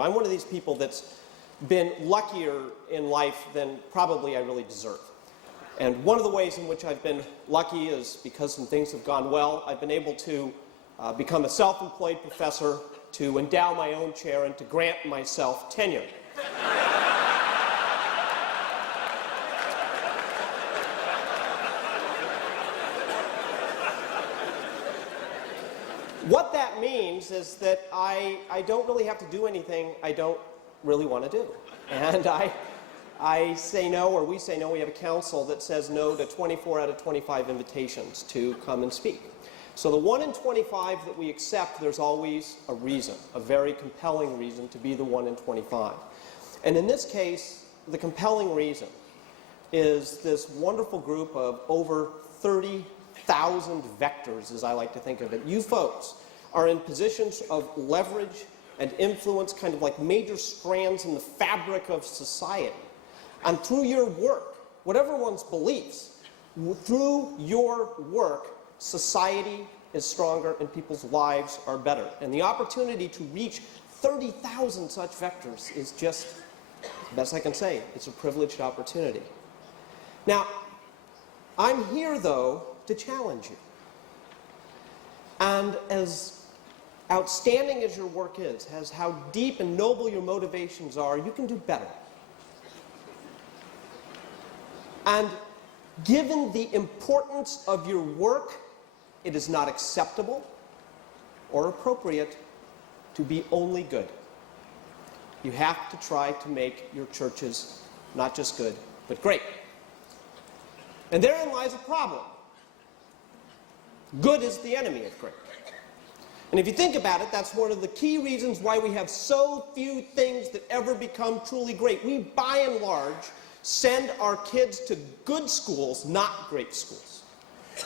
I'm one of these people that's been luckier in life than probably I really deserve. And one of the ways in which I've been lucky is because some things have gone well, I've been able to become a self-employed professor, to endow my own chair, and to grant myself tenure. What that means is that I don't really have to do anything I don't really want to do. And I say no, or we say no. We have a council that says no to 24 out of 25 invitations to come and speak. So the 1 in 25 that we accept, there's always a reason, a very compelling reason to be the 1 in 25. And in this case, the compelling reason is this wonderful group of over 30,000 vectors, as I like to think of it. You folks are in positions of leverage and influence, kind of like major strands in the fabric of society. And through your work, whatever one's beliefs, through your work, society is stronger and people's lives are better. And the opportunity to reach 30,000 such vectors is just, the best I can say, it's a privileged opportunity. Now, I'm here, though, to challenge you. And as outstanding as your work is, as how deep and noble your motivations are, you can do better. And given the importance of your work, it is not acceptable or appropriate to be only good. You have to try to make your churches not just good, but great. And therein lies a problem. Good is the enemy of great. And if you think about it, that's one of the key reasons why we have so few things that ever become truly great. We, by and large, send our kids to good schools, not great schools.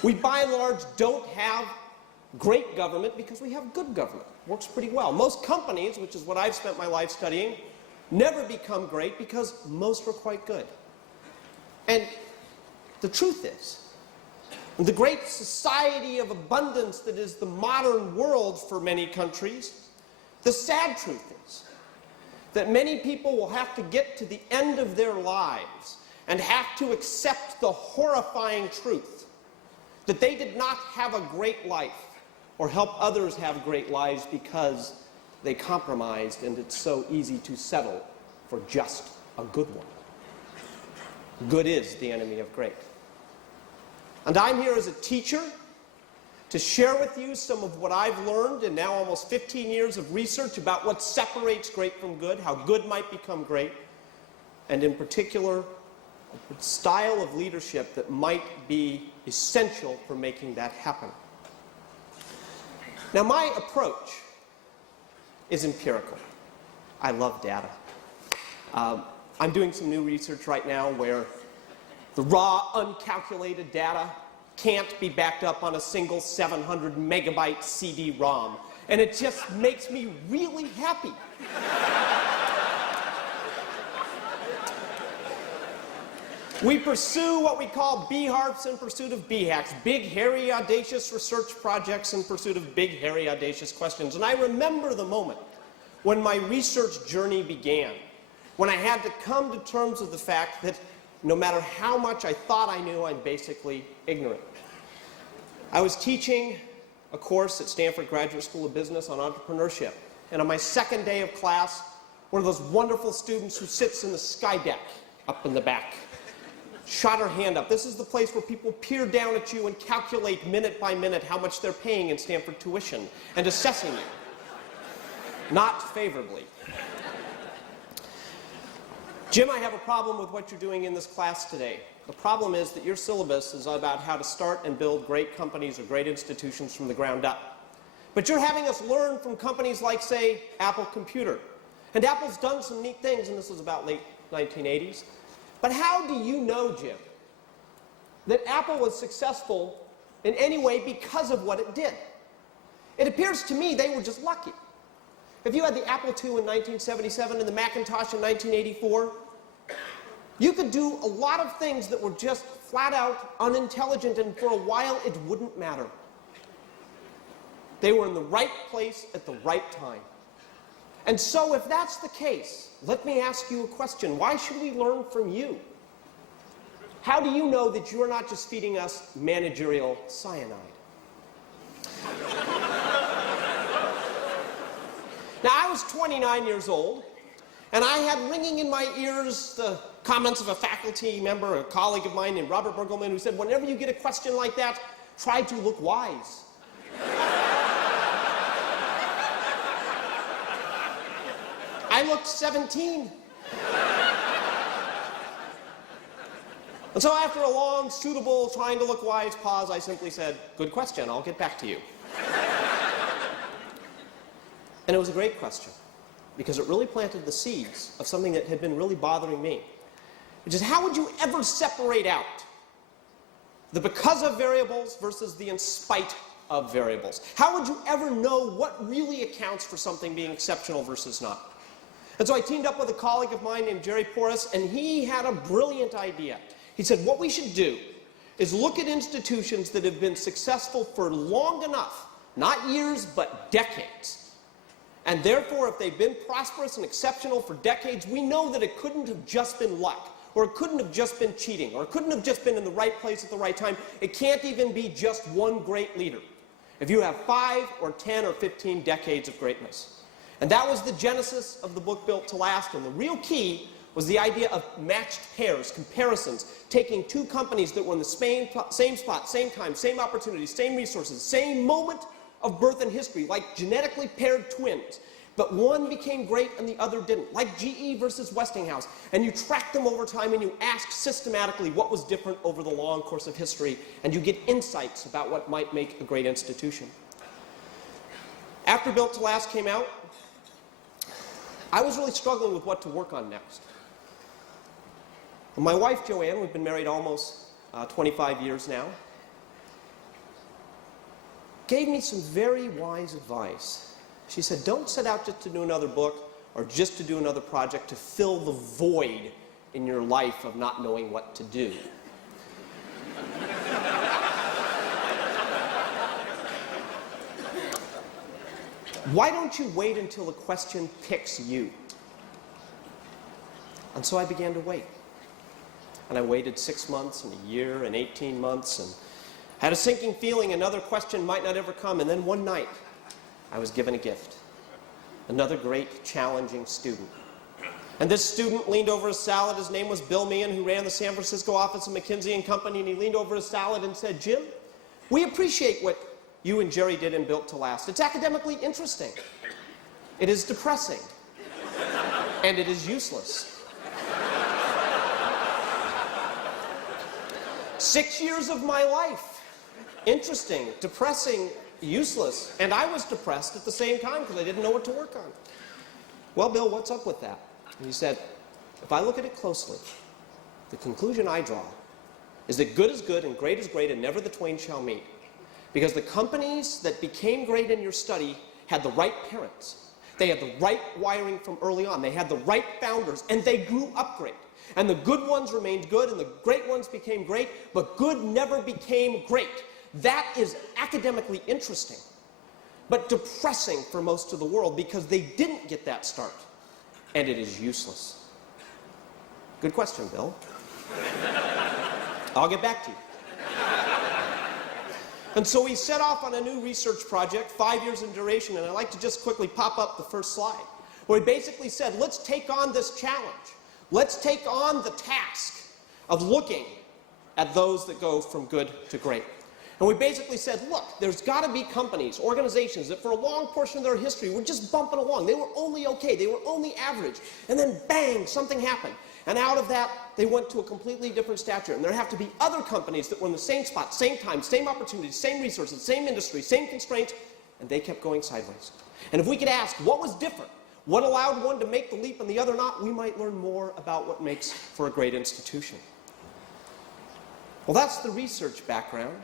We, by and large, don't have great government because we have good government. Works pretty well. Most companies, which is what I've spent my life studying, never become great because most are quite good. And the truth is, the great society of abundance that is the modern world for many countries, the sad truth is that many people will have to get to the end of their lives and have to accept the horrifying truth that they did not have a great life or help others have great lives because they compromised, and it's so easy to settle for just a good one. Good is the enemy of great. And I'm here as a teacher to share with you some of what I've learned in now almost 15 years of research about what separates great from good, how good might become great, and in particular, a style of leadership that might be essential for making that happen. Now, my approach is empirical. I love data. I'm doing some new research right now where the raw, uncalculated data can't be backed up on a single 700 megabyte CD-ROM. And it just makes me really happy. We pursue what we call B-HARPs in pursuit of B-hacks, big, hairy, audacious research projects in pursuit of big, hairy, audacious questions. And I remember the moment when my research journey began, when I had to come to terms with the fact that no matter how much I thought I knew, I'm basically ignorant. I was teaching a course at Stanford Graduate School of Business on entrepreneurship. And on my second day of class, one of those wonderful students who sits in the sky deck up in the back shot her hand up. This is the place where people peer down at you and calculate minute by minute how much they're paying in Stanford tuition and assessing you. Not favorably. Jim, I have a problem with what you're doing in this class today. The problem is that your syllabus is about how to start and build great companies or great institutions from the ground up. But you're having us learn from companies like, say, Apple Computer. And Apple's done some neat things, and this was about late 1980s. But how do you know, Jim, that Apple was successful in any way because of what it did? It appears to me they were just lucky. If you had the Apple II in 1977 and the Macintosh in 1984, you could do a lot of things that were just flat out unintelligent, and for a while it wouldn't matter. They were in the right place at the right time. And so if that's the case, let me ask you a question. Why should we learn from you? How do you know that you're not just feeding us managerial cyanide? Now, I was 29 years old, and I had ringing in my ears the comments of a faculty member, a colleague of mine named Robert Bergelman, who said, whenever you get a question like that, try to look wise. I looked 17. And so after a long, suitable, trying to look wise pause, I simply said, good question, I'll get back to you. And it was a great question, because it really planted the seeds of something that had been really bothering me, which is, how would you ever separate out the because of variables versus the in spite of variables? How would you ever know what really accounts for something being exceptional versus not? And so I teamed up with a colleague of mine named Jerry Porras, and he had a brilliant idea. He said, what we should do is look at institutions that have been successful for long enough, not years, but decades. And therefore, if they've been prosperous and exceptional for decades, we know that it couldn't have just been luck, or it couldn't have just been cheating, or it couldn't have just been in the right place at the right time. It can't even be just one great leader. If you have 5 or 10 or 15 decades of greatness. And that was the genesis of the book Built to Last, and the real key was the idea of matched pairs, comparisons, taking two companies that were in the same spot, same time, same opportunities, same resources, same moment of birth and history, like genetically paired twins. But one became great and the other didn't, like GE versus Westinghouse. And you track them over time and you ask systematically what was different over the long course of history, and you get insights about what might make a great institution. After Built to Last came out, I was really struggling with what to work on next. My wife, Joanne, we've been married almost 25 years now, gave me some very wise advice. She said, don't set out just to do another book or just to do another project to fill the void in your life of not knowing what to do. Why don't you wait until the question picks you? And so I began to wait. And I waited 6 months and a year and 18 months and had a sinking feeling another question might not ever come. And then one night, I was given a gift. Another great, challenging student. And this student leaned over his salad. His name was Bill Meehan, who ran the San Francisco office of McKinsey & Company. And he leaned over his salad and said, Jim, we appreciate what you and Jerry did in Built to Last. It's academically interesting. It is depressing. And it is useless. 6 years of my life. Interesting, depressing, useless. And I was depressed at the same time because I didn't know what to work on. Well, Bill, what's up with that? And he said, if I look at it closely, the conclusion I draw is that good is good and great is great and never the twain shall meet. Because the companies that became great in your study had the right parents. They had the right wiring from early on. They had the right founders, and they grew up great. And the good ones remained good, and the great ones became great, but good never became great. That is academically interesting, but depressing for most of the world because they didn't get that start, and it is useless. Good question, Bill. I'll get back to you. And so we set off on a new research project, 5 years in duration, and I'd like to just quickly pop up the first slide, where we basically said, let's take on this challenge. Let's take on the task of looking at those that go from good to great. And we basically said, look, there's got to be companies, organizations that for a long portion of their history were just bumping along. They were only okay. They were only average. And then bang, something happened. And out of that, they went to a completely different stature. And there have to be other companies that were in the same spot, same time, same opportunities, same resources, same industry, same constraints, and they kept going sideways. And if we could ask what was different, what allowed one to make the leap and the other not, we might learn more about what makes for a great institution. Well, that's the research background.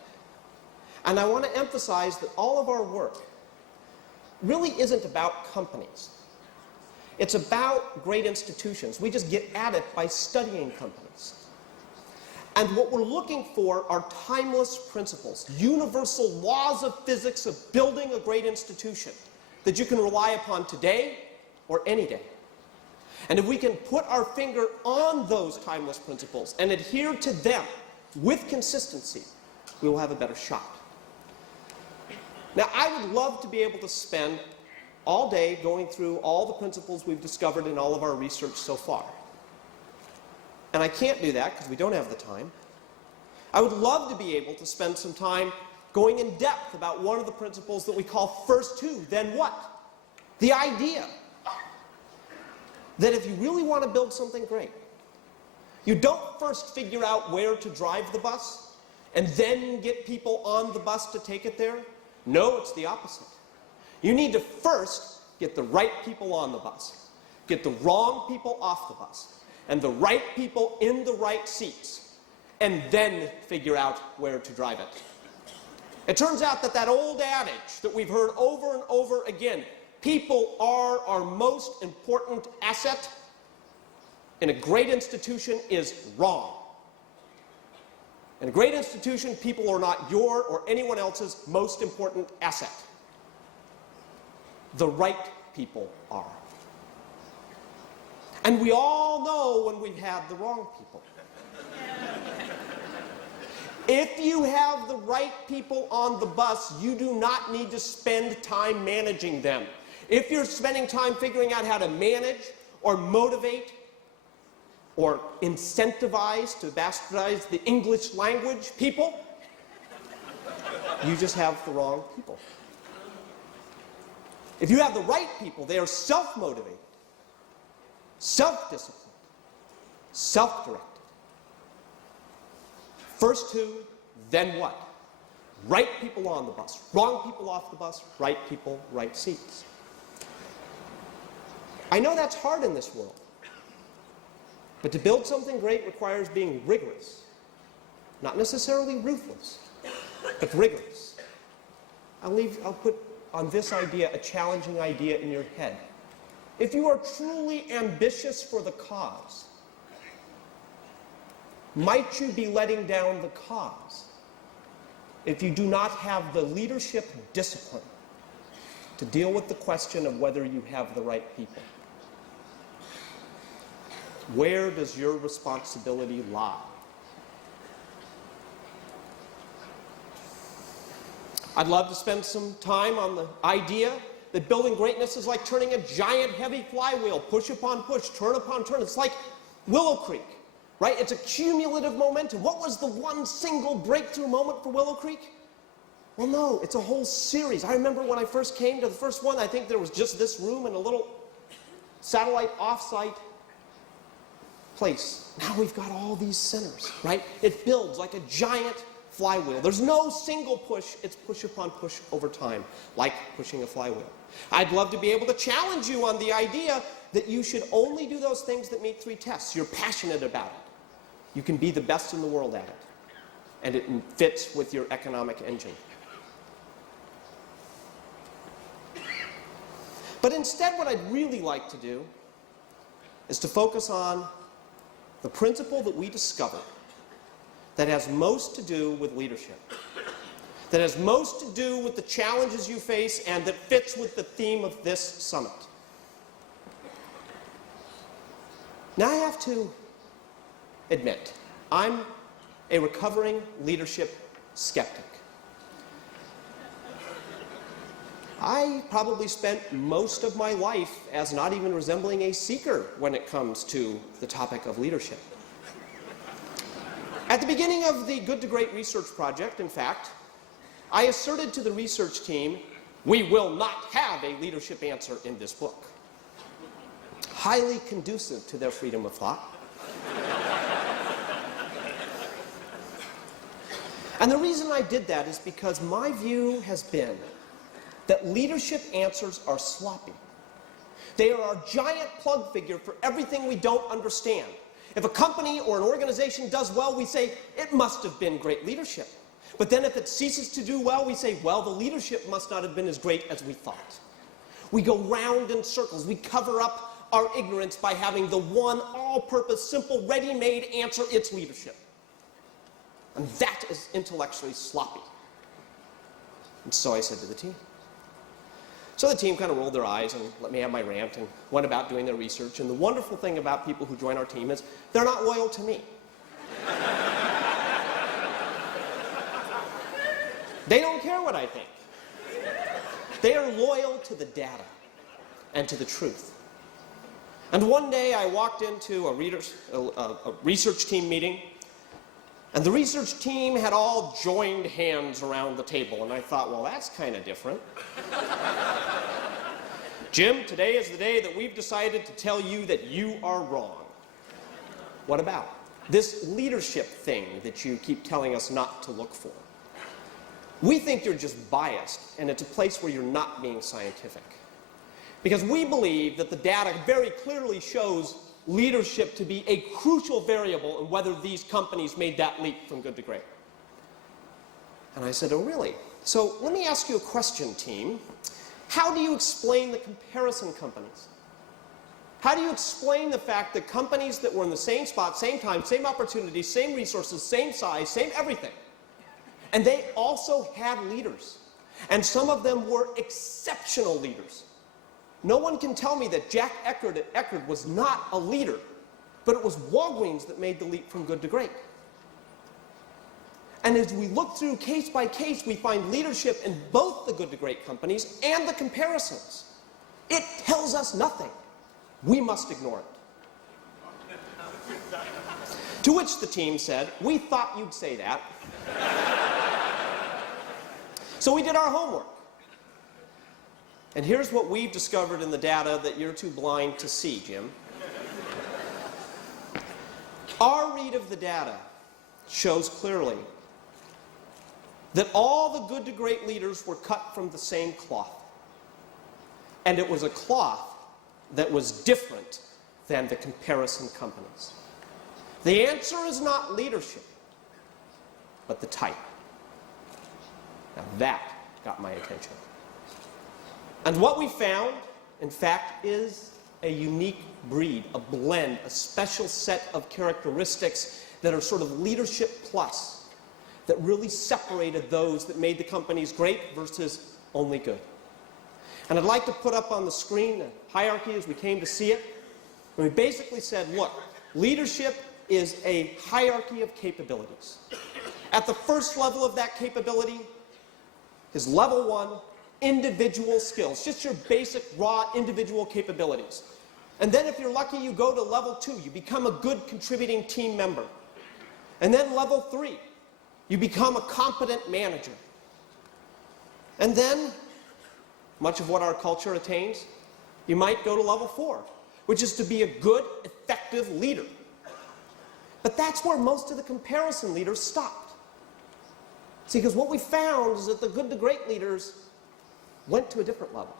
And I want to emphasize that all of our work really isn't about companies. It's about great institutions. We just get at it by studying companies. And what we're looking for are timeless principles, universal laws of physics of building a great institution that you can rely upon today or any day. And if we can put our finger on those timeless principles and adhere to them with consistency, we will have a better shot. Now, I would love to be able to spend all day going through all the principles we've discovered in all of our research so far. And I can't do that because we don't have the time. I would love to be able to spend some time going in depth about one of the principles that we call first who, then what? The idea that if you really want to build something great, you don't first figure out where to drive the bus and then get people on the bus to take it there. No, it's the opposite. You need to first get the right people on the bus, get the wrong people off the bus, and the right people in the right seats, and then figure out where to drive it. It turns out that that old adage that we've heard over and over again, people are our most important asset in a great institution, is wrong. In a great institution, people are not your or anyone else's most important asset. The right people are. And we all know when we've had the wrong people. If you have the right people on the bus, you do not need to spend time managing them. If you're spending time figuring out how to manage or motivate or incentivize, to bastardize the English language, people, you just have the wrong people. If you have the right people, they are self-motivated, self-disciplined, self-directed. First who, then what? Right people on the bus, wrong people off the bus, right people, right seats. I know that's hard in this world, but to build something great requires being rigorous, not necessarily ruthless, but rigorous. I'll put on this idea a challenging idea in your head. If you are truly ambitious for the cause, might you be letting down the cause if you do not have the leadership discipline to deal with the question of whether you have the right people? Where does your responsibility lie? I'd love to spend some time on the idea that building greatness is like turning a giant heavy flywheel, push upon push, turn upon turn. It's like Willow Creek, right? It's a cumulative momentum. What was the one single breakthrough moment for Willow Creek? Well, no, it's a whole series. I remember when I first came to the first one, I think there was just this room and a little satellite off-site place. Now we've got all these centers, right? It builds like a giant flywheel. There's no single push. It's push upon push over time, like pushing a flywheel. I'd love to be able to challenge you on the idea that you should only do those things that meet 3 tests. You're passionate about it. You can be the best in the world at it. And it fits with your economic engine. But instead, what I'd really like to do is to focus on the principle that we discovered that has most to do with leadership, that has most to do with the challenges you face, and that fits with the theme of this summit. Now I have to admit, I'm a recovering leadership skeptic. I probably spent most of my life as not even resembling a seeker when it comes to the topic of leadership. At the beginning of the Good to Great research project, in fact, I asserted to the research team, we will not have a leadership answer in this book. Highly conducive to their freedom of thought. And the reason I did that is because my view has been that leadership answers are sloppy. They are a giant plug figure for everything we don't understand. If a company or an organization does well, we say, it must have been great leadership. But then if it ceases to do well, we say, well, the leadership must not have been as great as we thought. We go round in circles. We cover up our ignorance by having the one all-purpose, simple, ready-made answer, it's leadership. And that is intellectually sloppy. And so I said to the team. So the team kind of rolled their eyes and let me have my rant and went about doing their research. And the wonderful thing about people who join our team is they're not loyal to me. They don't care what I think. They are loyal to the data and to the truth. And one day I walked into a research team meeting, and the research team had all joined hands around the table, and I thought, well, that's kind of different. Jim, today is the day that we've decided to tell you that you are wrong. What about this leadership thing that you keep telling us not to look for? We think you're just biased, and it's a place where you're not being scientific. Because we believe that the data very clearly shows leadership to be a crucial variable in whether these companies made that leap from good to great. And I said, oh, really? So let me ask you a question, team. How do you explain the comparison companies? How do you explain the fact that companies that were in the same spot, same time, same opportunities, same resources, same size, same everything, and they also had leaders, and some of them were exceptional leaders? No one can tell me that Jack Eckerd was not a leader, but it was Walgreens that made the leap from good to great. And as we look through case by case, we find leadership in both the good to great companies and the comparisons. It tells us nothing. We must ignore it. To which the team said, we thought you'd say that. So we did our homework. And here's what we've discovered in the data that you're too blind to see, Jim. Our read of the data shows clearly that all the good to great leaders were cut from the same cloth. And it was a cloth that was different than the comparison companies. The answer is not leadership, but the type. Now that got my attention. And what we found, in fact, is a unique breed, a blend, a special set of characteristics that are sort of leadership plus, that really separated those that made the companies great versus only good. And I'd like to put up on the screen the hierarchy as we came to see it. And we basically said, look, leadership is a hierarchy of capabilities. At the first level of that capability is level 1, individual skills, just your basic raw individual capabilities. And then if you're lucky, you go to level 2, you become a good contributing team member. And then level 3, you become a competent manager. And then, much of what our culture attains, you might go to level 4, which is to be a good, effective leader. But that's where most of the comparison leaders stopped. See, because what we found is that the good to great leaders went to a different level.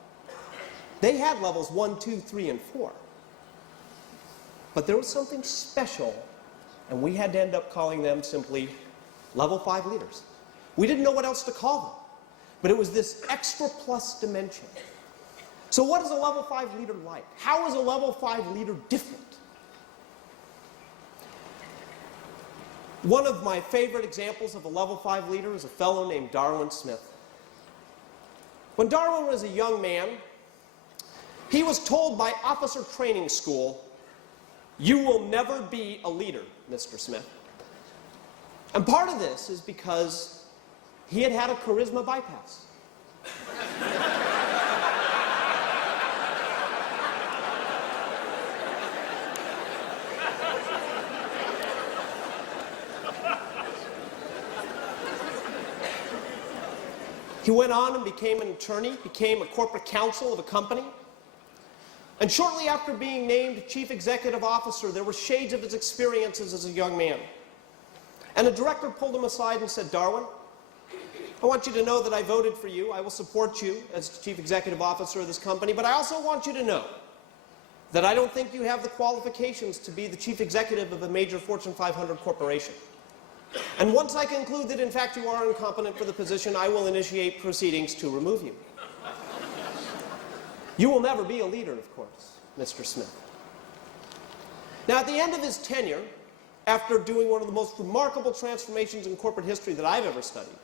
They had levels 1, 2, 3, and 4. But there was something special, and we had to end up calling them simply level 5 leaders. We didn't know what else to call them, but it was this extra plus dimension. So what is a level 5 leader like? How is a level 5 leader different? One of my favorite examples of a level 5 leader is a fellow named Darwin Smith. When Darwin was a young man, he was told by officer training school, "You will never be a leader, Mr. Smith." And part of this is because he had had a charisma bypass. He went on and became an attorney, became a corporate counsel of a company. And shortly after being named chief executive officer, there were shades of his experiences as a young man. And a director pulled him aside and said, "Darwin, I want you to know that I voted for you. I will support you as chief executive officer of this company, but I also want you to know that I don't think you have the qualifications to be the chief executive of a major Fortune 500 corporation. And once I conclude that in fact you are incompetent for the position, I will initiate proceedings to remove you. You will never be a leader, of course, Mr. Smith." Now, at the end of his tenure, after doing one of the most remarkable transformations in corporate history that I've ever studied,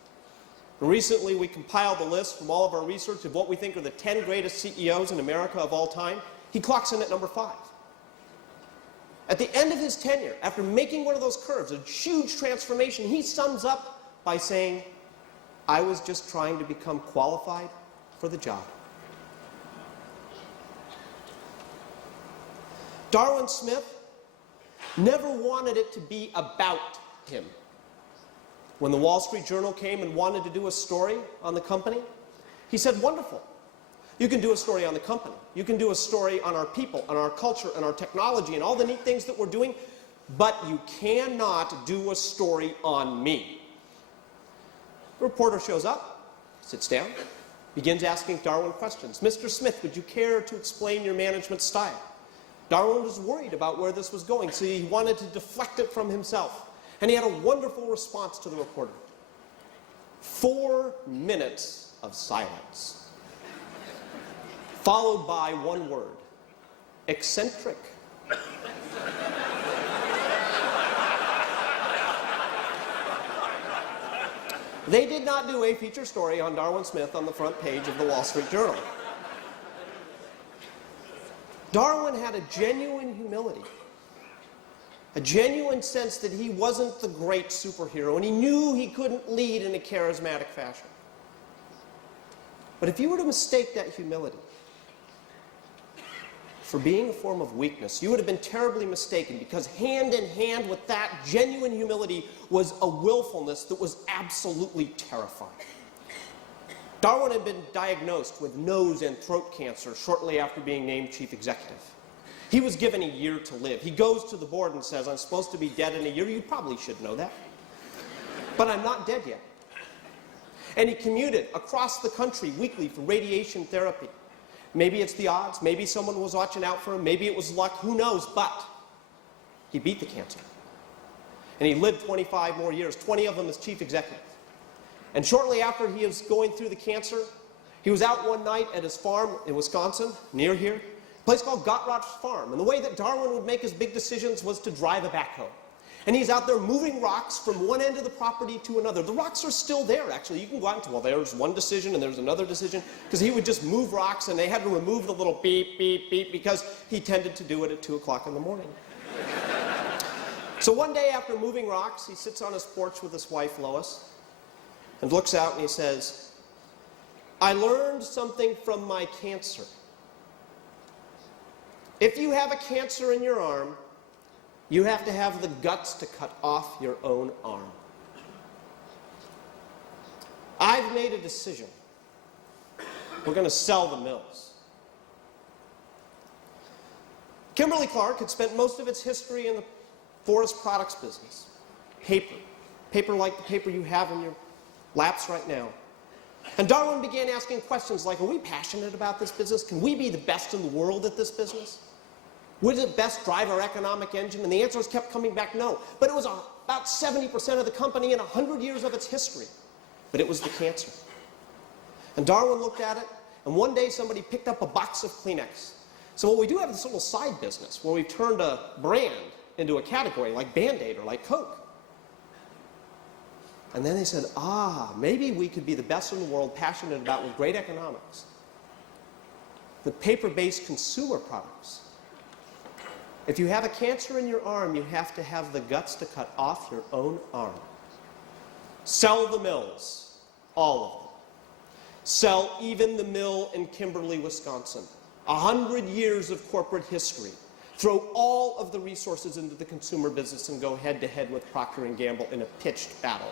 Recently, we compiled a list from all of our research of what we think are the 10 greatest CEOs in America of all time. He clocks in at number 5. At the end of his tenure, after making one of those curves, a huge transformation, he sums up by saying, "I was just trying to become qualified for the job." Darwin Smith never wanted it to be about him. When the Wall Street Journal came and wanted to do a story on the company, he said, "Wonderful. You can do a story on the company. You can do a story on our people, on our culture, and our technology, and all the neat things that we're doing, but you cannot do a story on me." The reporter shows up, sits down, begins asking Darwin questions. "Mr. Smith, would you care to explain your management style?" Darwin was worried about where this was going, so he wanted to deflect it from himself. And he had a wonderful response to the reporter. 4 minutes of silence, followed by one word: eccentric. They did not do a feature story on Darwin Smith on the front page of the Wall Street Journal. Darwin had a genuine humility, a genuine sense that he wasn't the great superhero, and he knew he couldn't lead in a charismatic fashion. But if you were to mistake that humility for being a form of weakness, you would have been terribly mistaken, because hand in hand with that genuine humility was a willfulness that was absolutely terrifying. Darwin had been diagnosed with nose and throat cancer shortly after being named chief executive. He was given a year to live. He goes to the board and says, "I'm supposed to be dead in a year. You probably should know that. But I'm not dead yet." And he commuted across the country weekly for radiation therapy. Maybe it's the odds. Maybe someone was watching out for him. Maybe it was luck. Who knows? But he beat the cancer. And he lived 25 more years, 20 of them as chief executive. And shortly after he was going through the cancer, he was out one night at his farm in Wisconsin, near here, a place called Gottrot's Farm. And the way that Darwin would make his big decisions was to drive a backhoe. And he's out there moving rocks from one end of the property to another. The rocks are still there, actually. You can go out and say, well, there's one decision and there's another decision, because he would just move rocks, and they had to remove the little beep, beep, beep, because he tended to do it at 2 o'clock in the morning. So one day after moving rocks, he sits on his porch with his wife, Lois, and looks out and he says, "I learned something from my cancer. If you have a cancer in your arm, you have to have the guts to cut off your own arm. I've made a decision. We're going to sell the mills." Kimberly-Clark had spent most of its history in the forest products business. Paper like the paper you have in your laps right now. And Darwin began asking questions like, are we passionate about this business? Can we be the best in the world at this business? Would it best drive our economic engine? And the answers kept coming back no. But it was about 70% of the company in 100 years of its history. But it was the cancer. And Darwin looked at it, and one day somebody picked up a box of Kleenex. So what we do have this little side business where we've turned a brand into a category like Band-Aid or like Coke. And then they said, maybe we could be the best in the world, passionate about with great economics, the paper-based consumer products. If you have a cancer in your arm, you have to have the guts to cut off your own arm. Sell the mills, all of them. Sell even the mill in Kimberly, Wisconsin. 100 years of corporate history. Throw all of the resources into the consumer business and go head-to-head with Procter & Gamble in a pitched battle.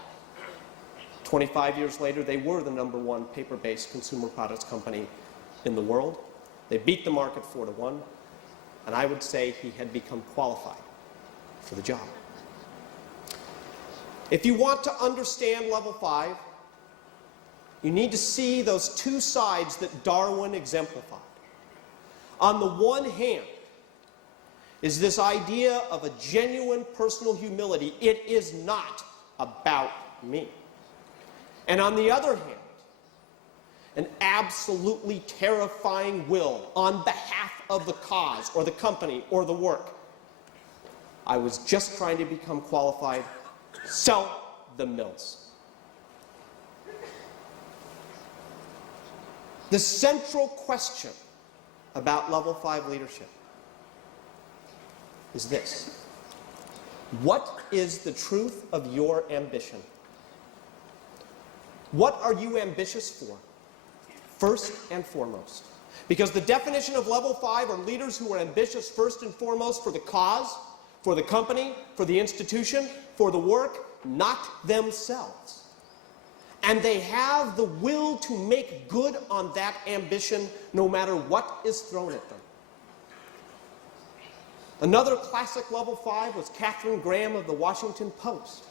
25 years later, they were the #1 paper-based consumer products company in the world. They beat the market 4-1, and I would say he had become qualified for the job. If you want to understand level 5, you need to see those two sides that Darwin exemplified. On the one hand is this idea of a genuine personal humility. It is not about me. And on the other hand, an absolutely terrifying will on behalf of the cause or the company or the work. I was just trying to become qualified. Sell the mills. The central question about level 5 leadership is this: what is the truth of your ambition? What are you ambitious for, first and foremost? Because the definition of level 5 are leaders who are ambitious first and foremost for the cause, for the company, for the institution, for the work, not themselves. And they have the will to make good on that ambition no matter what is thrown at them. Another classic level 5 was Katharine Graham of the Washington Post.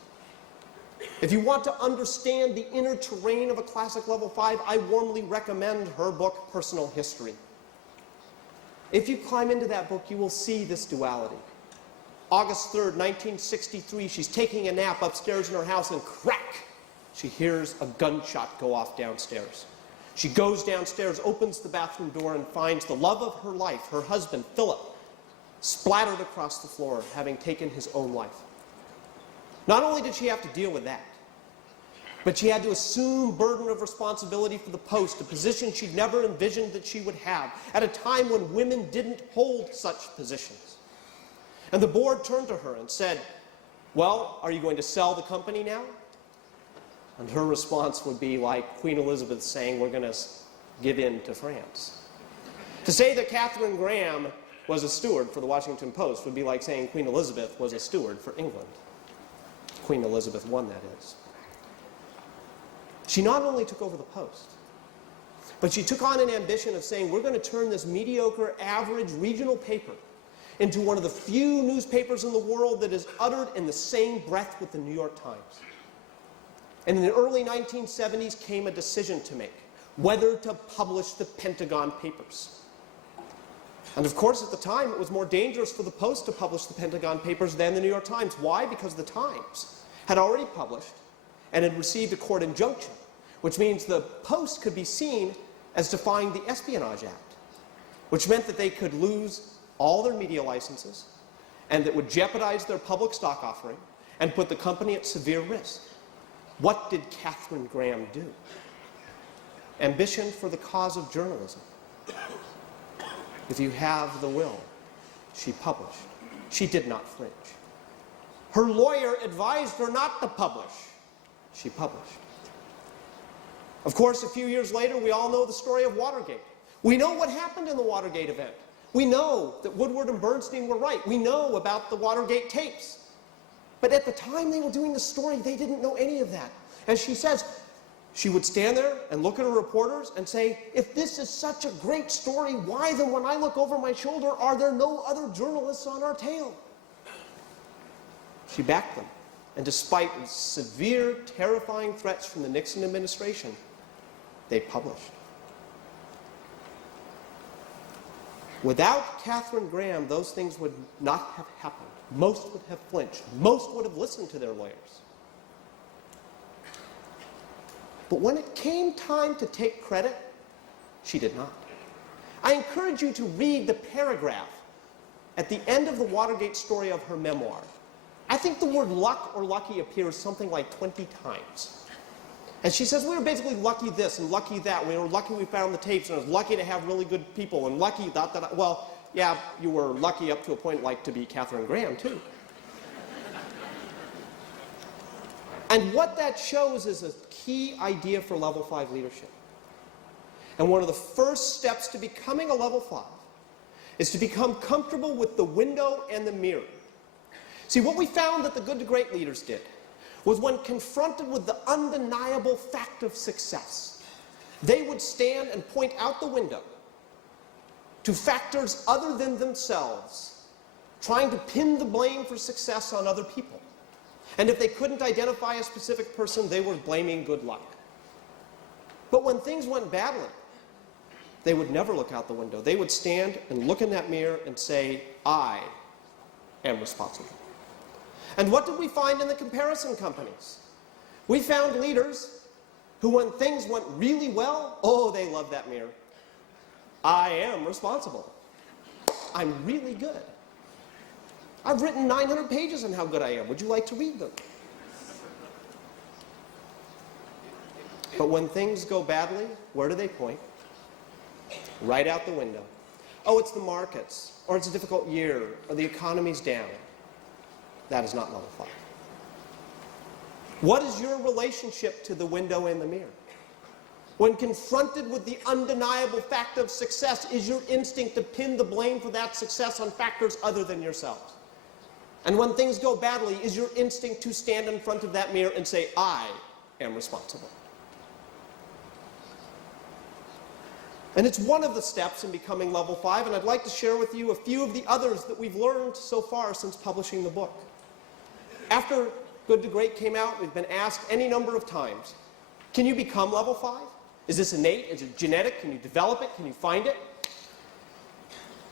If you want to understand the inner terrain of a classic level 5, I warmly recommend her book, Personal History. If you climb into that book, you will see this duality. August 3rd, 1963, she's taking a nap upstairs in her house, and crack! She hears a gunshot go off downstairs. She goes downstairs, opens the bathroom door, and finds the love of her life, her husband, Philip, splattered across the floor, having taken his own life. Not only did she have to deal with that, but she had to assume burden of responsibility for the Post, a position she'd never envisioned that she would have, at a time when women didn't hold such positions. And the board turned to her and said, "Well, are you going to sell the company now?" And her response would be like Queen Elizabeth saying, "We're going to give in to France." To say that Katharine Graham was a steward for the Washington Post would be like saying Queen Elizabeth was a steward for England. Queen Elizabeth I, that is. She not only took over the Post, but she took on an ambition of saying, we're going to turn this mediocre, average regional paper into one of the few newspapers in the world that is uttered in the same breath with the New York Times. And in the early 1970s came a decision to make, whether to publish the Pentagon Papers. And of course, at the time, it was more dangerous for the Post to publish the Pentagon Papers than the New York Times. Why? Because the Times had already published and had received a court injunction, which means the Post could be seen as defying the Espionage Act, which meant that they could lose all their media licenses and that would jeopardize their public stock offering and put the company at severe risk. What did Katharine Graham do? Ambition for the cause of journalism. If you have the will, she published. She did not flinch. Her lawyer advised her not to publish. She published. Of course, a few years later, we all know the story of Watergate. We know what happened in the Watergate event. We know that Woodward and Bernstein were right. We know about the Watergate tapes. But at the time they were doing the story, they didn't know any of that. As she says, she would stand there and look at her reporters and say, if this is such a great story, why then when I look over my shoulder, are there no other journalists on our tail? She backed them. And despite severe, terrifying threats from the Nixon administration, they published. Without Katharine Graham, those things would not have happened. Most would have flinched. Most would have listened to their lawyers. But when it came time to take credit, she did not. I encourage you to read the paragraph at the end of the Watergate story of her memoir. I think the word luck or lucky appears something like 20 times. And she says, we were basically lucky this and lucky that. We were lucky we found the tapes, and I was lucky to have really good people, and lucky that. Well, yeah, you were lucky up to a point like to be Katharine Graham, too. And what that shows is a key idea for level 5 leadership. And one of the first steps to becoming a level 5 is to become comfortable with the window and the mirror. See, what we found that the good to great leaders did was when confronted with the undeniable fact of success, they would stand and point out the window to factors other than themselves, trying to pin the blame for success on other people. And if they couldn't identify a specific person, they were blaming good luck. But when things went badly, they would never look out the window. They would stand and look in that mirror and say, I am responsible. And what did we find in the comparison companies? We found leaders who, when things went really well, oh, they loved that mirror. I am responsible. I'm really good. I've written 900 pages on how good I am. Would you like to read them? But when things go badly, where do they point? right out the window. Oh, it's the markets, or it's a difficult year, or the economy's down. That is not level 5. What is your relationship to the window and the mirror? When confronted with the undeniable fact of success, is your instinct to pin the blame for that success on factors other than yourselves? And when things go badly, is your instinct to stand in front of that mirror and say, I am responsible? And it's one of the steps in becoming level 5, and I'd like to share with you a few of the others that we've learned so far since publishing the book. After Good to Great came out, we've been asked any number of times, can you become level 5? Is this innate? Is it genetic? Can you develop it? Can you find it?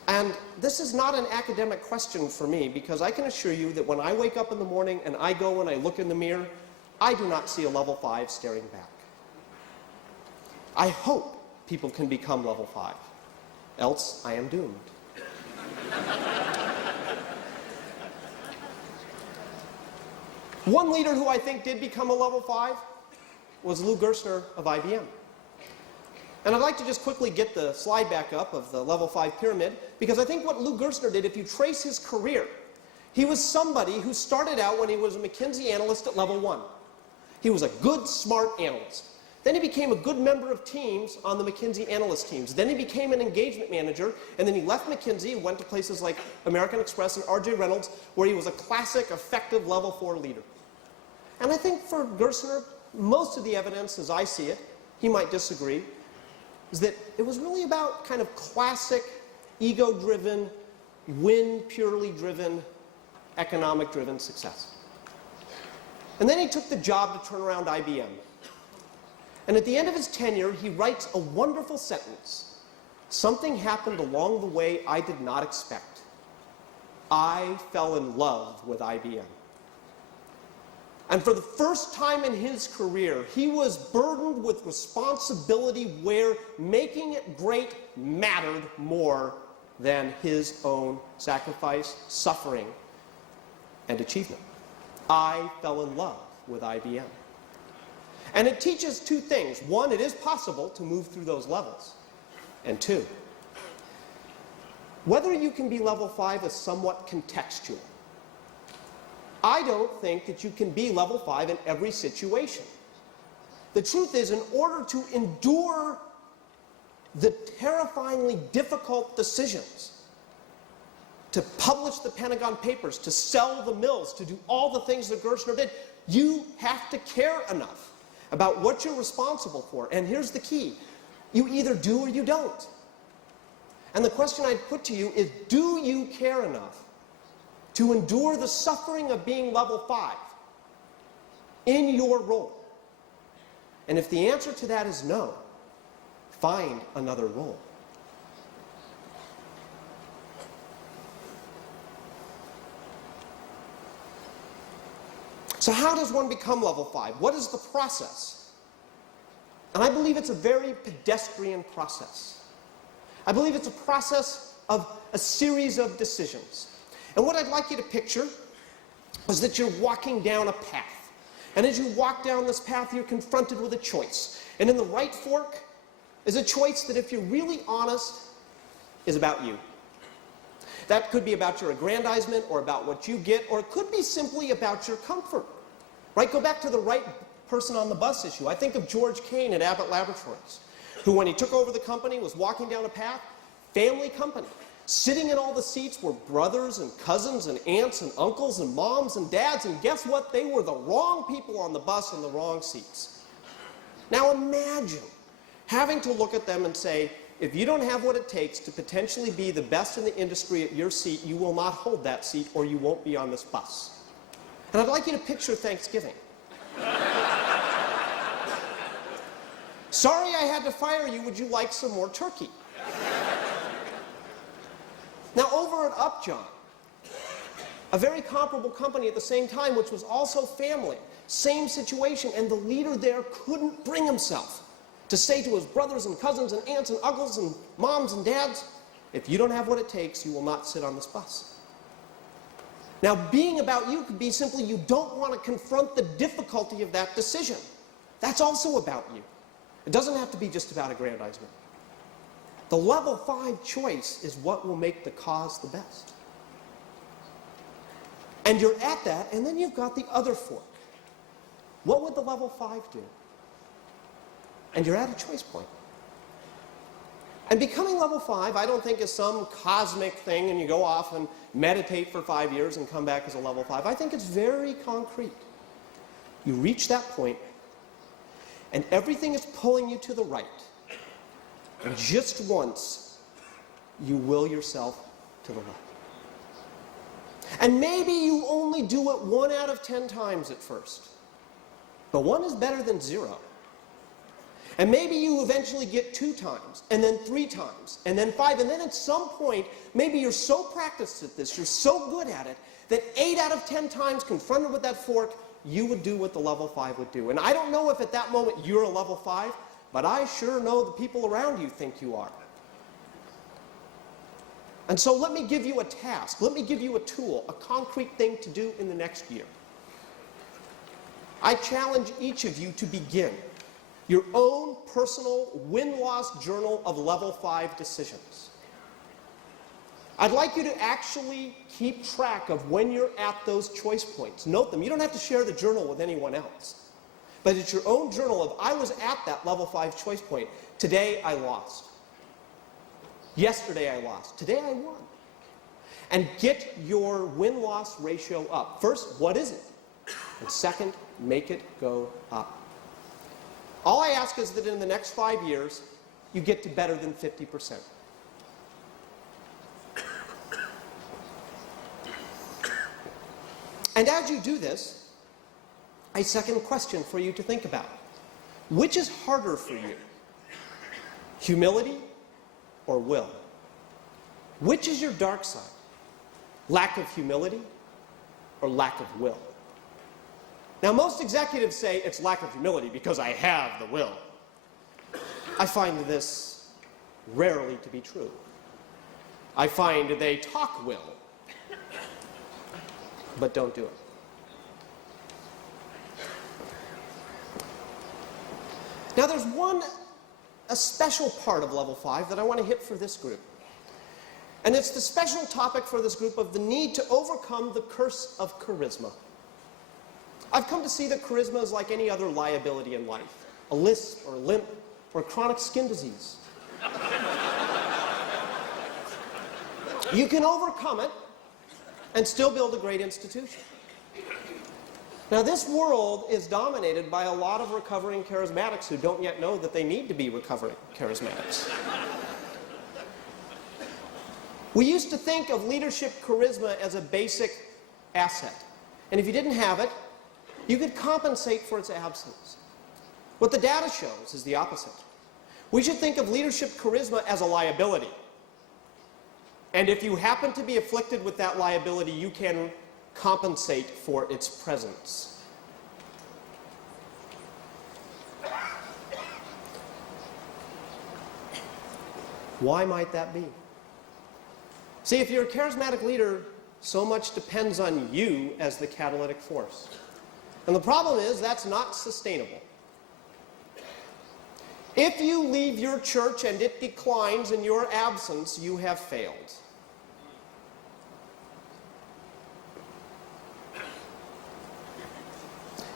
And this is not an academic question for me, because I can assure you that when I wake up in the morning and I go and I look in the mirror, I do not see a level 5 staring back. I hope people can become level 5, else I am doomed. One leader who I think did become a level 5 was Lou Gerstner of IBM. And I'd like to just quickly get the slide back up of the level 5 pyramid, because I think what Lou Gerstner did, if you trace his career, he was somebody who started out when he was a McKinsey analyst at level 1. He was a good, smart analyst. Then he became a good member of teams on the McKinsey analyst teams. Then he became an engagement manager, and then he left McKinsey and went to places like American Express and R.J. Reynolds, where he was a classic, effective level 4 leader. And I think for Gerstner, most of the evidence, as I see it, he might disagree, is that it was really about kind of classic, ego-driven, win-purely driven, economic-driven success. And then he took the job to turn around IBM. And at the end of his tenure, he writes a wonderful sentence. Something happened along the way I did not expect. I fell in love with IBM. And for the first time in his career, he was burdened with responsibility where making it great mattered more than his own sacrifice, suffering, and achievement. I fell in love with IBM. And it teaches two things. One, it is possible to move through those levels. And two, whether you can be level 5 is somewhat contextual. I don't think that you can be level 5 in every situation. The truth is, in order to endure the terrifyingly difficult decisions, to publish the Pentagon Papers, to sell the mills, to do all the things that Gerstner did, you have to care enough about what you're responsible for. And here's the key. You either do or you don't. And the question I'd put to you is, do you care enough to endure the suffering of being level 5 in your role? And if the answer to that is no, find another role. So how does one become level 5? What is the process? And I believe it's a very pedestrian process. I believe it's a process of a series of decisions. And what I'd like you to picture is that you're walking down a path. And as you walk down this path, you're confronted with a choice. And in the right fork is a choice that, if you're really honest, is about you. That could be about your aggrandizement or about what you get, or it could be simply about your comfort. Right? Go back to the right person on the bus issue. I think of George Kane at Abbott Laboratories, who, when he took over the company, was walking down a path, family company. Sitting in all the seats were brothers and cousins and aunts and uncles and moms and dads, and guess what? They were the wrong people on the bus in the wrong seats. Now imagine having to look at them and say, if you don't have what it takes to potentially be the best in the industry at your seat, you will not hold that seat or you won't be on this bus. And I'd like you to picture Thanksgiving. Sorry I had to fire you. Would you like some more turkey? Now, over at Upjohn, a very comparable company at the same time, which was also family, same situation, and the leader there couldn't bring himself to say to his brothers and cousins and aunts and uncles and moms and dads, if you don't have what it takes, you will not sit on this bus. Now, being about you could be simply you don't want to confront the difficulty of that decision. That's also about you. It doesn't have to be just about aggrandizement. The level 5 choice is what will make the cause the best. And you're at that, and then you've got the other fork. What would the level 5 do? And you're at a choice point. And becoming level 5, I don't think is some cosmic thing and you go off and meditate for 5 years and come back as a level 5. I think it's very concrete. You reach that point, and everything is pulling you to the right. And just once, you will yourself to the left. And maybe you only do it 1 out of 10 times at first. But 1 is better than 0. And maybe you eventually get 2 times, and then 3 times, and then 5, and then at some point, maybe you're so practiced at this, you're so good at it, that 8 out of 10 times confronted with that fork, you would do what the level 5 would do. And I don't know if at that moment you're a level 5, but I sure know the people around you think you are. And so let me give you a task, let me give you a tool, a concrete thing to do in the next year. I challenge each of you to begin your own personal win-loss journal of level 5 decisions. I'd like you to actually keep track of when you're at those choice points. Note them. You don't have to share the journal with anyone else. But it's your own journal of, I was at that level 5 choice point. Today I lost. Yesterday I lost. Today I won. And get your win-loss ratio up. First, what is it? And second, make it go up. All I ask is that in the next 5 years, you get to better than 50%. And as you do this, a second question for you to think about. Which is harder for you? Humility or will? Which is your dark side? Lack of humility or lack of will? Now, most executives say it's lack of humility because I have the will. I find this rarely to be true. I find they talk will, but don't do it. Now, there's a special part of level 5 that I want to hit for this group. And it's the special topic for this group of the need to overcome the curse of charisma. I've come to see that charisma is like any other liability in life, a lisp or a limp or chronic skin disease. You can overcome it and still build a great institution. Now, this world is dominated by a lot of recovering charismatics who don't yet know that they need to be recovering charismatics. We used to think of leadership charisma as a basic asset. And if you didn't have it, you could compensate for its absence. What the data shows is the opposite. We should think of leadership charisma as a liability. And if you happen to be afflicted with that liability, you can compensate for its presence. Why might that be? See, if you're a charismatic leader, so much depends on you as the catalytic force. And the problem is that's not sustainable. If you leave your church and it declines in your absence, you have failed.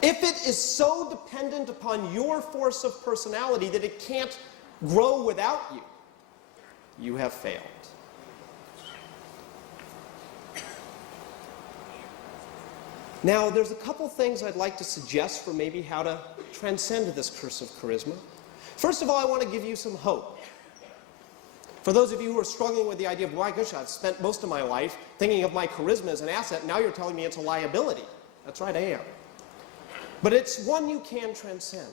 If it is so dependent upon your force of personality that it can't grow without you, you have failed. Now, there's a couple things I'd like to suggest for maybe how to transcend this curse of charisma. First of all, I want to give you some hope. For those of you who are struggling with the idea of, my gosh, I've spent most of my life thinking of my charisma as an asset, now you're telling me it's a liability. That's right, I am. But it's one you can transcend.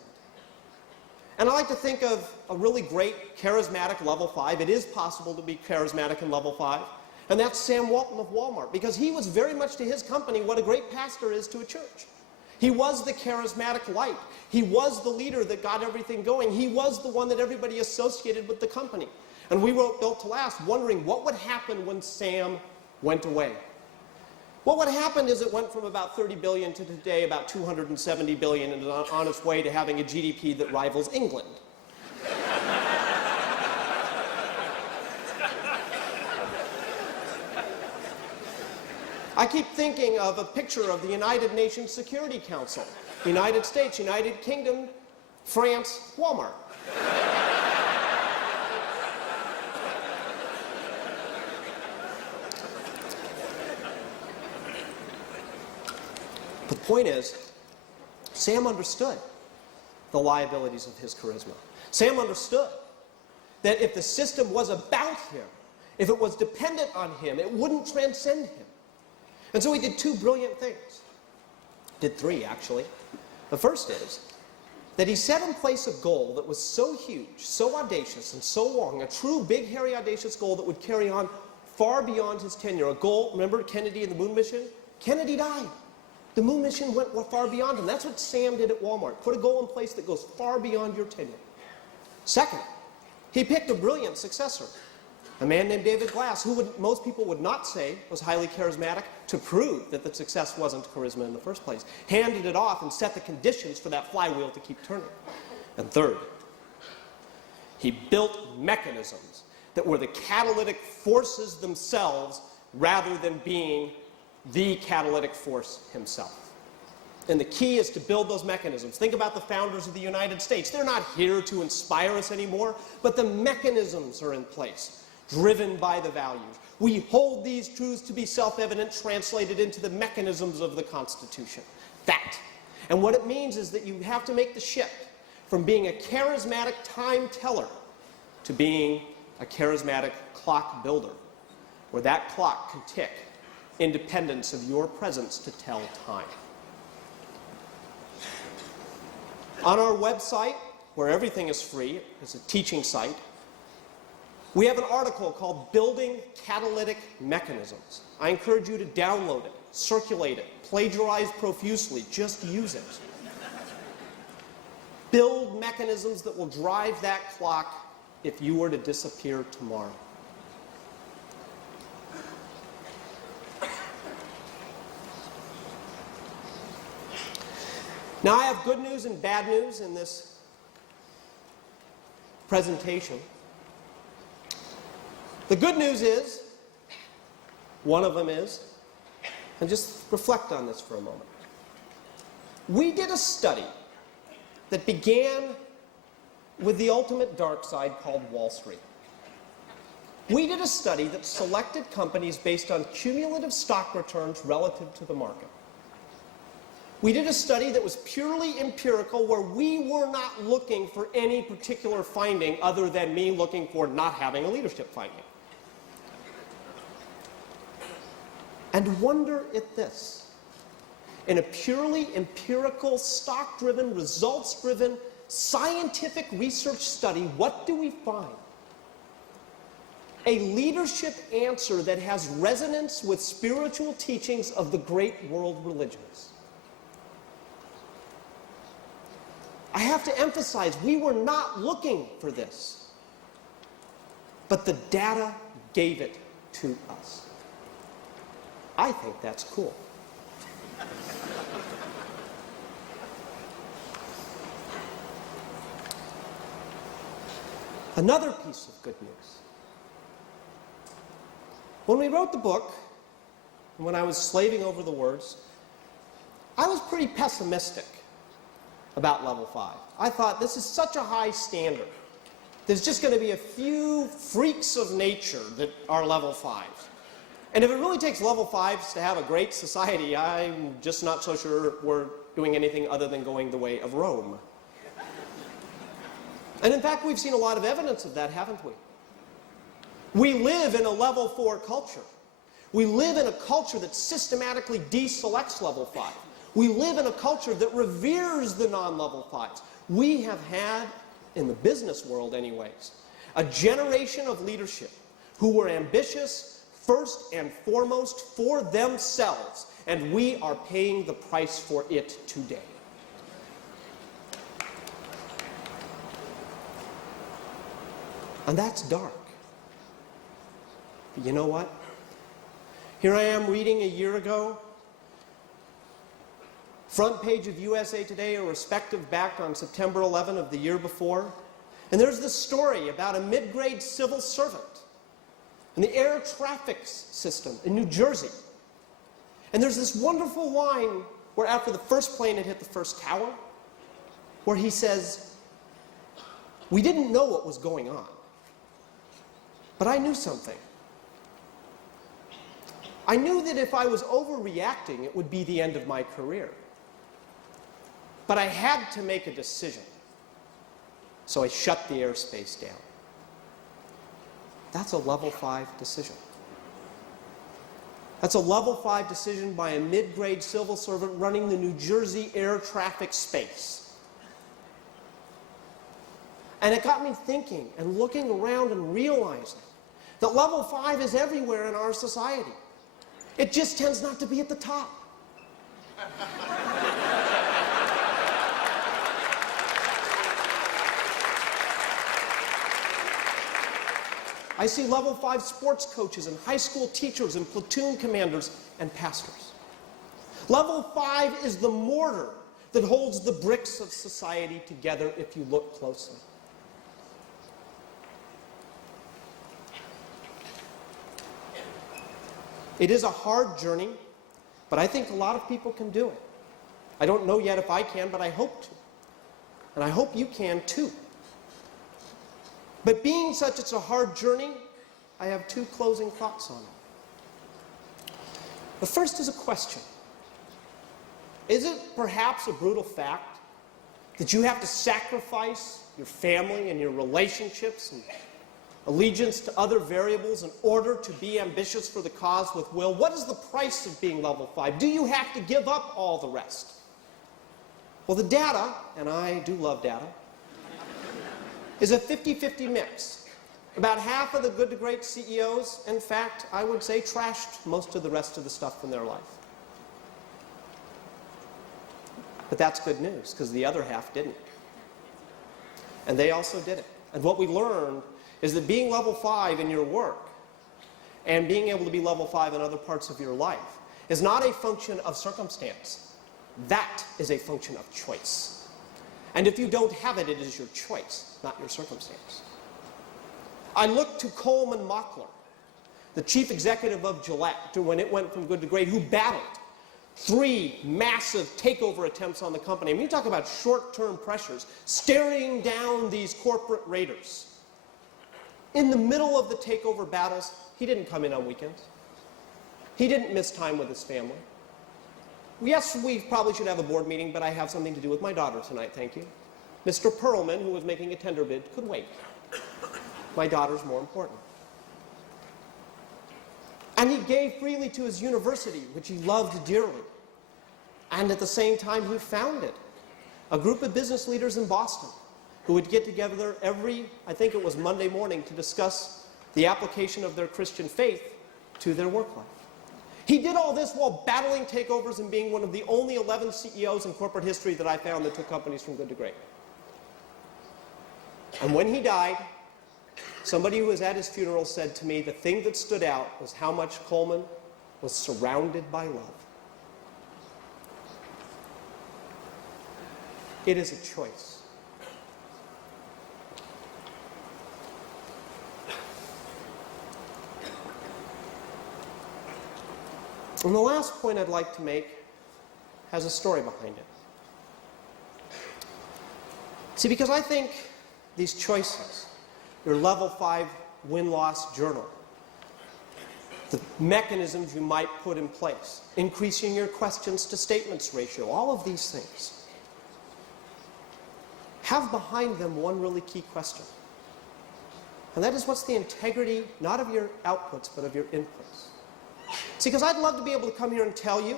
And I like to think of a really great charismatic level 5. It is possible to be charismatic in level 5. And that's Sam Walton of Walmart, because he was very much to his company what a great pastor is to a church. He was the charismatic light. He was the leader that got everything going. He was the one that everybody associated with the company. And we wrote Built to Last wondering what would happen when Sam went away. Well, what happened is it went from about 30 billion to today about 270 billion and on its way to having a GDP that rivals England. I keep thinking of a picture of the United Nations Security Council. United States, United Kingdom, France, Walmart. The point is, Sam understood the liabilities of his charisma. Sam understood that if the system was about him, if it was dependent on him, it wouldn't transcend him. And so he did two brilliant things. Did three, actually. The first is that he set in place a goal that was so huge, so audacious, and so long, a true big, hairy, audacious goal that would carry on far beyond his tenure. A goal, remember Kennedy and the moon mission? Kennedy died. The moon mission went far beyond him. That's what Sam did at Walmart. Put a goal in place that goes far beyond your tenure. Second, he picked a brilliant successor, a man named David Glass, who most people would not say was highly charismatic, to prove that the success wasn't charisma in the first place. Handed it off and set the conditions for that flywheel to keep turning. And third, he built mechanisms that were the catalytic forces themselves rather than being the catalytic force himself. And the key is to build those mechanisms. Think about the founders of the United States. They're not here to inspire us anymore, but the mechanisms are in place, driven by the values. We hold these truths to be self-evident, translated into the mechanisms of the Constitution. That. And what it means is that you have to make the shift from being a charismatic time teller to being a charismatic clock builder, where that clock can tick independence of your presence to tell time. On our website, where everything is free, it's a teaching site, we have an article called Building Catalytic Mechanisms. I encourage you to download it, circulate it, plagiarize profusely, just use it. Build mechanisms that will drive that clock if you were to disappear tomorrow. Now, I have good news and bad news in this presentation. The good news is, one of them is, and just reflect on this for a moment. We did a study that began with the ultimate dark side called Wall Street. We did a study that selected companies based on cumulative stock returns relative to the market. We did a study that was purely empirical, where we were not looking for any particular finding other than me looking for not having a leadership finding. And wonder at this. In a purely empirical, stock-driven, results-driven, scientific research study, what do we find? A leadership answer that has resonance with spiritual teachings of the great world religions. I have to emphasize, we were not looking for this, but the data gave it to us. I think that's cool. Another piece of good news. When we wrote the book, and when I was slaving over the words, I was pretty pessimistic about level 5. I thought, this is such a high standard. There's just going to be a few freaks of nature that are level 5s. And if it really takes level 5s to have a great society, I'm just not so sure we're doing anything other than going the way of Rome. And in fact, we've seen a lot of evidence of that, haven't we? We live in a level 4 culture. We live in a culture that systematically deselects level 5. We live in a culture that reveres the non-level 5s. We have had, in the business world anyways, a generation of leadership who were ambitious first and foremost for themselves, and we are paying the price for it today. And that's dark. But you know what? Here I am reading a year ago, front page of USA Today, a respective back on September 11 of the year before. And there's this story about a mid-grade civil servant in the air traffic system in New Jersey And there's this wonderful line where after the first plane had hit the first tower, where he says, "We didn't know what was going on, but I knew something. I knew that if I was overreacting, it would be the end of my career. But I had to make a decision, so I shut the airspace down." That's a level 5 decision. That's a level 5 decision by a mid-grade civil servant running the New Jersey air traffic space. And it got me thinking and looking around and realizing that level 5 is everywhere in our society. It just tends not to be at the top. I see level 5 sports coaches and high school teachers and platoon commanders and pastors. Level 5 is the mortar that holds the bricks of society together if you look closely. It is a hard journey, but I think a lot of people can do it. I don't know yet if I can, but I hope to. And I hope you can too. But being such it's a hard journey, I have 2 closing thoughts on it. The first is a question. Is it perhaps a brutal fact that you have to sacrifice your family and your relationships and allegiance to other variables in order to be ambitious for the cause with will? What is the price of being level 5? Do you have to give up all the rest? Well, the data, and I do love data, is a 50-50 mix. About half of the good to great CEOs, in fact, I would say, trashed most of the rest of the stuff in their life. But that's good news, because the other half didn't. And they also did it. And what we learned is that being level 5 in your work and being able to be level 5 in other parts of your life is not a function of circumstance. That is a function of choice. And if you don't have it, it is your choice, not your circumstance. I look to Coleman Mockler, the chief executive of Gillette, when it went from good to great, who battled 3 massive takeover attempts on the company. I mean, you talk about short-term pressures, staring down these corporate raiders. In the middle of the takeover battles, he didn't come in on weekends. He didn't miss time with his family. Yes, we probably should have a board meeting, but I have something to do with my daughter tonight, thank you. Mr. Perlman, who was making a tender bid, could wait. My daughter's more important. And he gave freely to his university, which he loved dearly. And at the same time, he founded a group of business leaders in Boston who would get together every, I think it was Monday morning, to discuss the application of their Christian faith to their work life. He did all this while battling takeovers and being one of the only 11 CEOs in corporate history that I found that took companies from good to great. And when he died, somebody who was at his funeral said to me, the thing that stood out was how much Coleman was surrounded by love. It is a choice. And the last point I'd like to make has a story behind it. See, because I think these choices, your level 5 win-loss journal, the mechanisms you might put in place, increasing your questions to statements ratio, all of these things have behind them one really key question. And that is, what's the integrity, not of your outputs, but of your inputs? See, because I'd love to be able to come here and tell you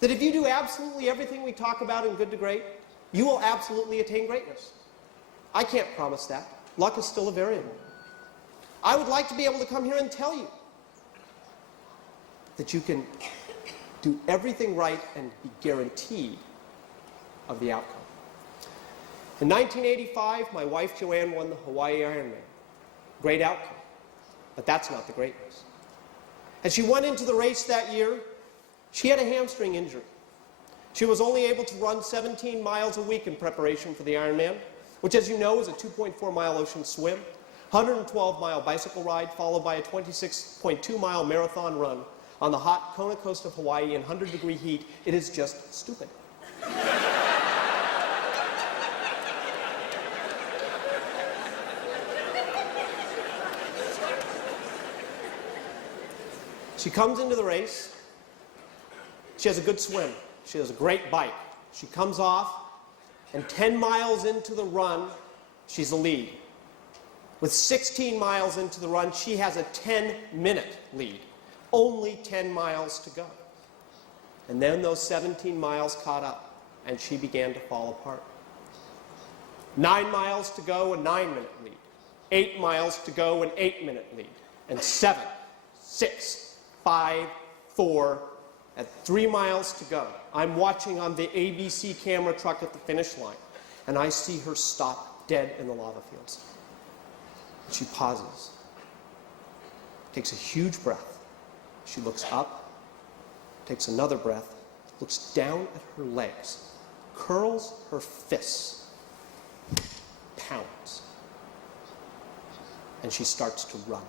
that if you do absolutely everything we talk about in Good to Great, you will absolutely attain greatness. I can't promise that. Luck is still a variable. I would like to be able to come here and tell you that you can do everything right and be guaranteed of the outcome. In 1985, my wife Joanne won the Hawaii Ironman. Great outcome. But that's not the greatness. As she went into the race that year, she had a hamstring injury. She was only able to run 17 miles a week in preparation for the Ironman, which, as you know, is a 2.4-mile ocean swim, 112-mile bicycle ride, followed by a 26.2-mile marathon run, on the hot Kona coast of Hawaii in 100-degree heat, it is just stupid. She comes into the race. She has a good swim. She has a great bike. She comes off, and 10 miles into the run, she's the lead. With 16 miles into the run, she has a 10-minute lead. Only 10 miles to go. And then those 17 miles caught up, and she began to fall apart. 9 miles to go, a 9-minute lead. 8 miles to go, an 8-minute lead. And 7, 6, 5, 4, at 3 miles to go. I'm watching on the ABC camera truck at the finish line, and I see her stop dead in the lava fields. She pauses, takes a huge breath. She looks up, takes another breath, looks down at her legs, curls her fists, pounds, and she starts to run.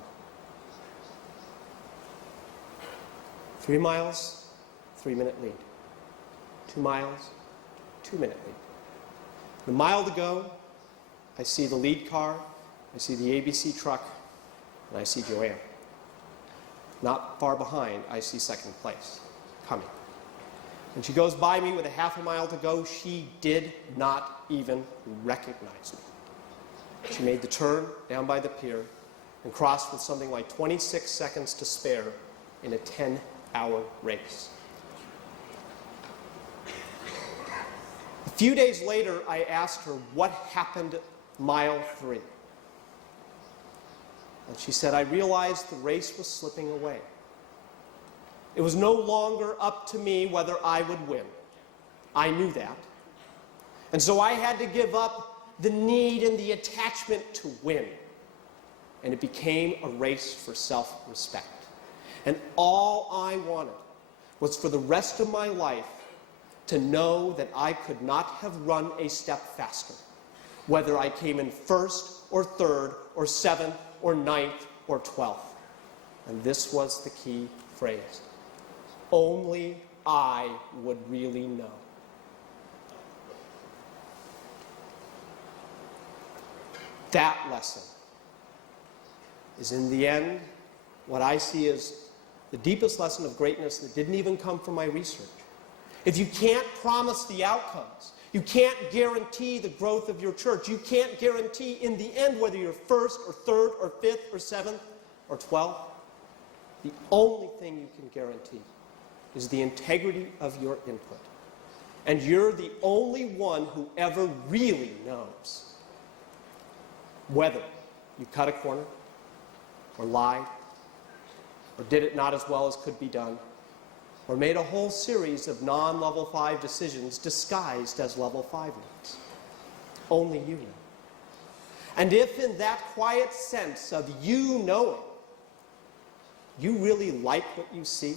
3 miles, 3-minute lead. 2 miles, 2-minute lead. A mile to go, I see the lead car, I see the ABC truck, and I see Joanne. Not far behind, I see second place coming. When she goes by me with a half a mile to go, she did not even recognize me. She made the turn down by the pier and crossed with something like 26 seconds to spare in a 10-hour race. A few days later, I asked her what happened at mile 3. And she said, I realized the race was slipping away. It was no longer up to me whether I would win. I knew that. And so I had to give up the need and the attachment to win. And it became a race for self-respect. And all I wanted was for the rest of my life to know that I could not have run a step faster, whether I came in first or third or seventh or 9th or 12th. And this was the key phrase. Only I would really know. That lesson is, in the end, what I see as the deepest lesson of greatness that didn't even come from my research. If you can't promise the outcomes, you can't guarantee the growth of your church, you can't guarantee in the end whether you're first or third or fifth or seventh or 12th, the only thing you can guarantee is the integrity of your input. And you're the only one who ever really knows whether you cut a corner or lied or did it not as well as could be done, or made a whole series of non-level 5 decisions disguised as level 5 ones. Only you know. And if in that quiet sense of you knowing, you really like what you see,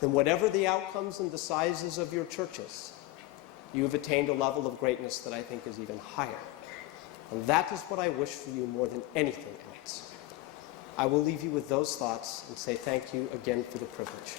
then whatever the outcomes and the sizes of your churches, you have attained a level of greatness that I think is even higher. And that is what I wish for you more than anything else. I will leave you with those thoughts and say thank you again for the privilege.